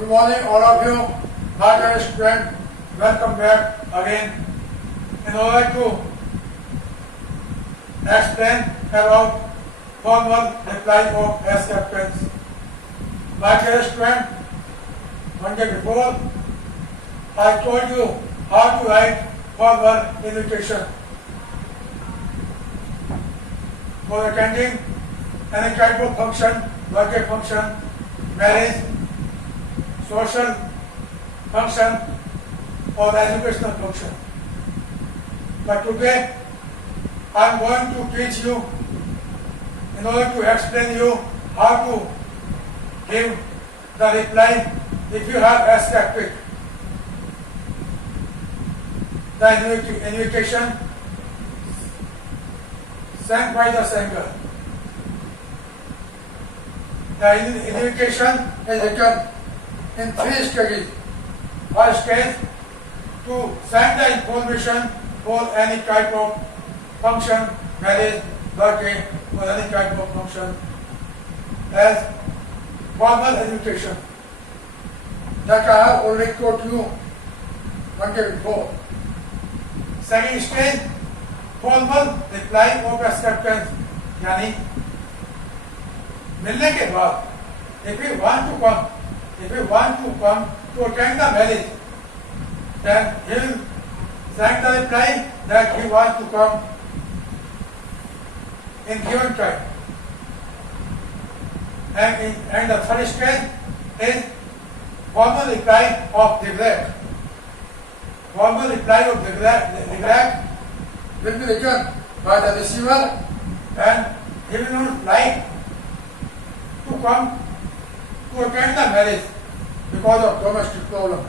Good morning, all of you. My dear student, welcome back again. In order to explain about formal reply of acceptance, my dear student, one day before, I told you how to write formal invitation for attending any type of function, birthday function, marriage, social function, or educational function. But today, I am going to teach you, in order to explain you how to give the reply if you have accepted the invitation sent by the sender. The invitation is written in 3 stages. First stage, to send the information for any type of function, marriage, birthday, or any type of function as formal invitation. That I have already taught you one day before. Second stage, formal reply of acceptance, यानी मिलने के बाद, if you want to come to attend the marriage, then he will send the reply that he wants to come in given time. And the third stage is formal reply of neglect. Formal reply of neglect will be written by the receiver, and he will not like to come to attend the marriage because of domestic problem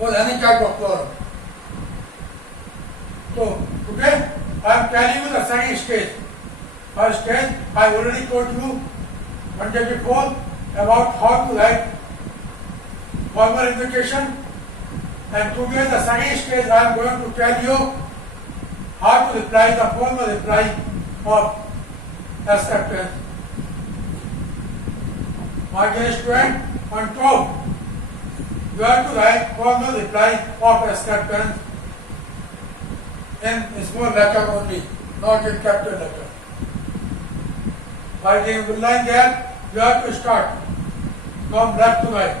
or any type of problem. So today I am telling you the second stage. First stage I already told you one day before about how to write formal invitation, and today the second stage I am going to tell you how to reply the formal reply of acceptance. My dear student, on top, you have to write formal reply of acceptance in small letter only, not in capital letter. By the line there, you have to start from left to right.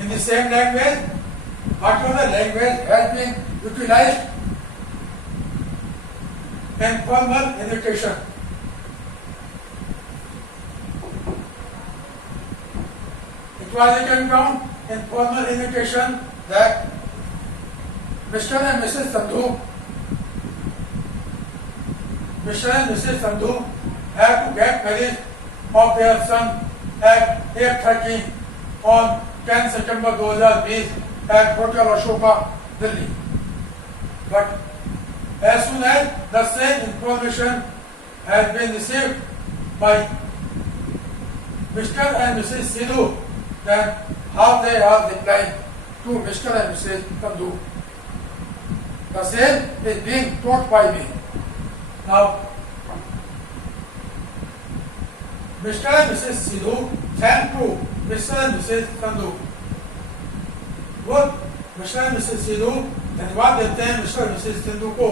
In the same language, whatever language has been utilized in formal invitation. It was written down in formal invitation that Mr. and Mrs. Sandhu have to get married of their son at 8:30 on 10 September 2020 at Hotel Ashoka, Delhi. But as soon as the same information has been received by Mr. and Mrs. Sindhu, then how they are replying to Mr. and Mrs. Sandhu. The same is being taught by me. Now, Mr. and Mrs. Sindhu sent to Mr. and Mrs. Sandhu. Both Mr. and Mrs. Sindhu धन्यवाद देते हैं mister और Mrs Sindhu को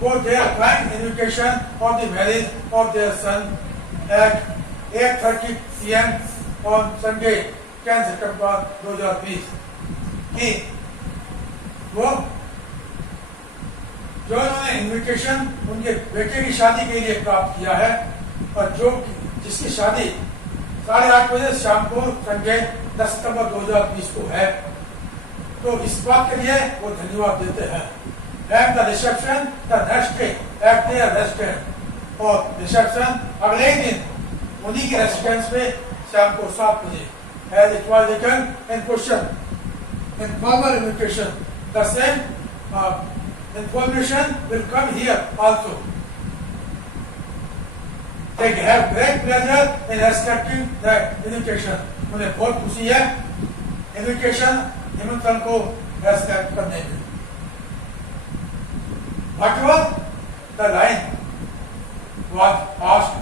for their kind invitation of the marriage of their son at 8:30 p.m. on Sunday 10 September 2020 कि वो जो उन्होंने invitation उनके बेटे की शादी के लिए प्राप्त किया है और जो जिसकी शादी 8:30 बजे शाम को संडे 10 सितंबर 2020 को है, तो इस बात के लिए वो धन्यवाद देते हैं. And the reception the next day at there restaurant, और रिसेप्शन अगले दिन उन्हीं के रेसिडेंस में शाम को 7 बजे. As it was written in question in formal invitation, the same information will come here also. They have great pleasure in accepting the invitation. उन्हें बहुत खुशी है इन्विटेशन निमंत्रण को एक्सेप्ट करने में. Whatever the line was asked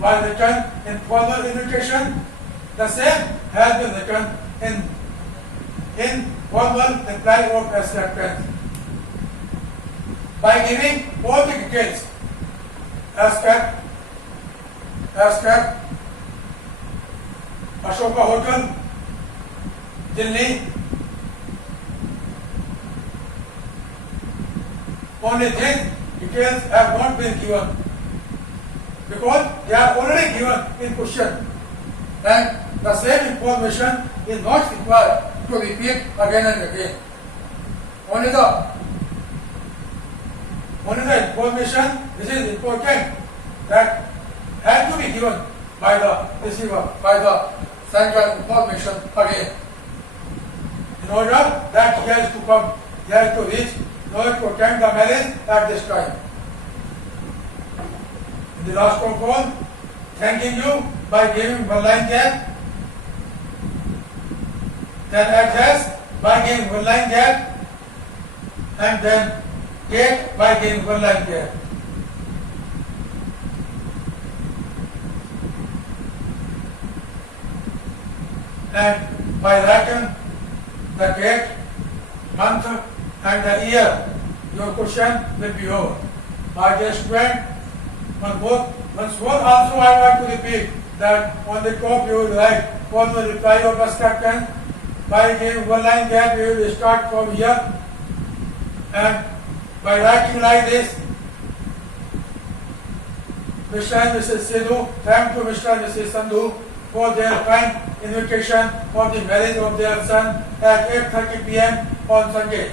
was written in formal invitation, The same has been written in formal reply of acceptance. By giving all the details, ASCAP, Ashoka Hotel, Delhi, only these details have not been given because they are already given in question and the same information is not required to repeat again and again. Only the information which is important that has to be given by the receiver, by the sender information again. In order that he has to come, he has to reach, in order to attend the marriage at this time. In the last phone call, thanking you by giving one line gap, then address by giving one line gap, and then date by giving one line gap. And by writing the date, month, and the year, your question will be over. My dear student, once more also I want to repeat that on the top you will write formal reply of acceptance. By giving one line gap, you will start from here, and by writing like this, Mr. and Mrs. Sidhu, thank to Mr. and Mrs. Sandhu for their kind invitation for the marriage of their son at 8:30 p.m. on Sunday,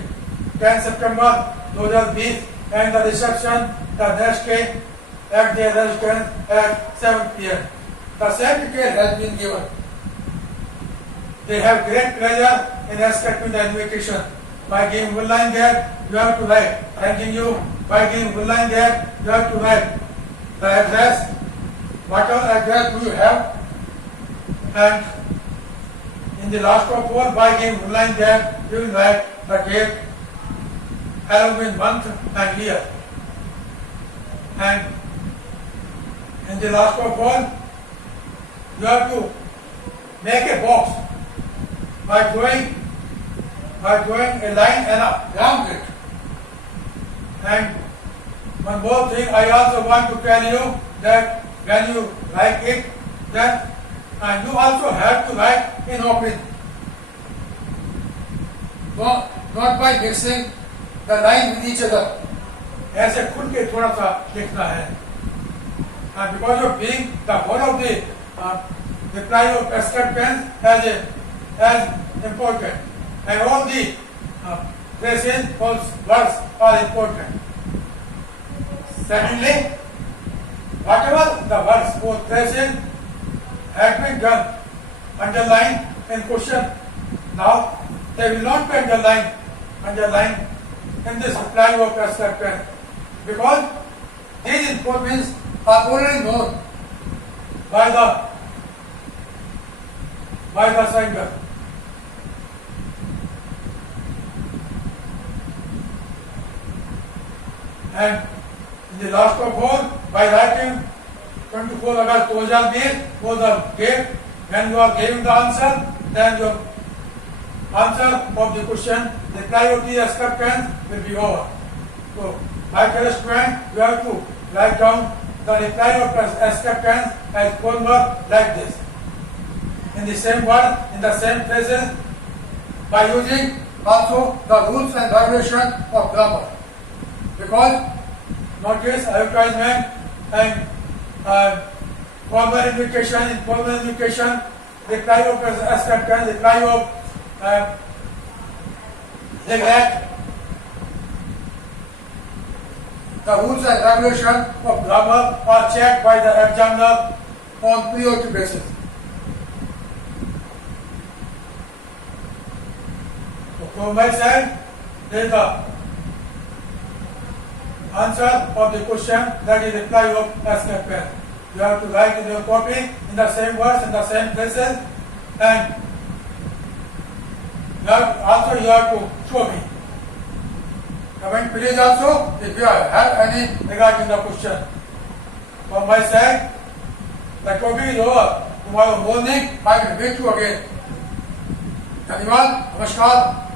10 September 2020, and the reception the next day at their residence at 7 p.m. The same detail has been given. They have great pleasure in accepting the invitation. By giving one line gap, you have to write thanking you. By giving one line gap, you have to write the address, whatever address do you have, and in the last of all, by giving one line gap, you will write the date, along with month and year. And in the last of all, you have to make a box by drawing a line and around it. And one more thing I also want to tell you that when you write it, then you also have to write in open. Not by mixing the line with each other. ऐसे खुद के थोड़ा सा लिखना है. And because of being the whole of the reply of acceptance as important, and all the phrases, false words are important. Secondly, whatever the words or phrases have been done, underlined in question, now they will not be underlined in this reply of acceptance, because these informations are already known by the sender. And in the last of all, by writing 24 August 2020 for the date when you are giving the answer, then your answer of the question, the reply of the acceptance will be over. So, my dear student, you have to write down the reply of acceptance as formal like this. In the same word, in the same phrases, by using also the rules and regulations of grammar. Because notice, advertisement and formal invitation, informal invitation, reply of acceptance, reply of regret, the rules and regulations of grammar are checked by the examiner on periodic basis. So from my side, there is the answer of the question, that is reply of acceptance. You have to write in your copy in the same words, in the same places, and you have to show me. Comment please also if you have any regarding the question. From my side, the copy is over. tomorrow morning. I will meet you again. धन्यवाद, नमस्कार।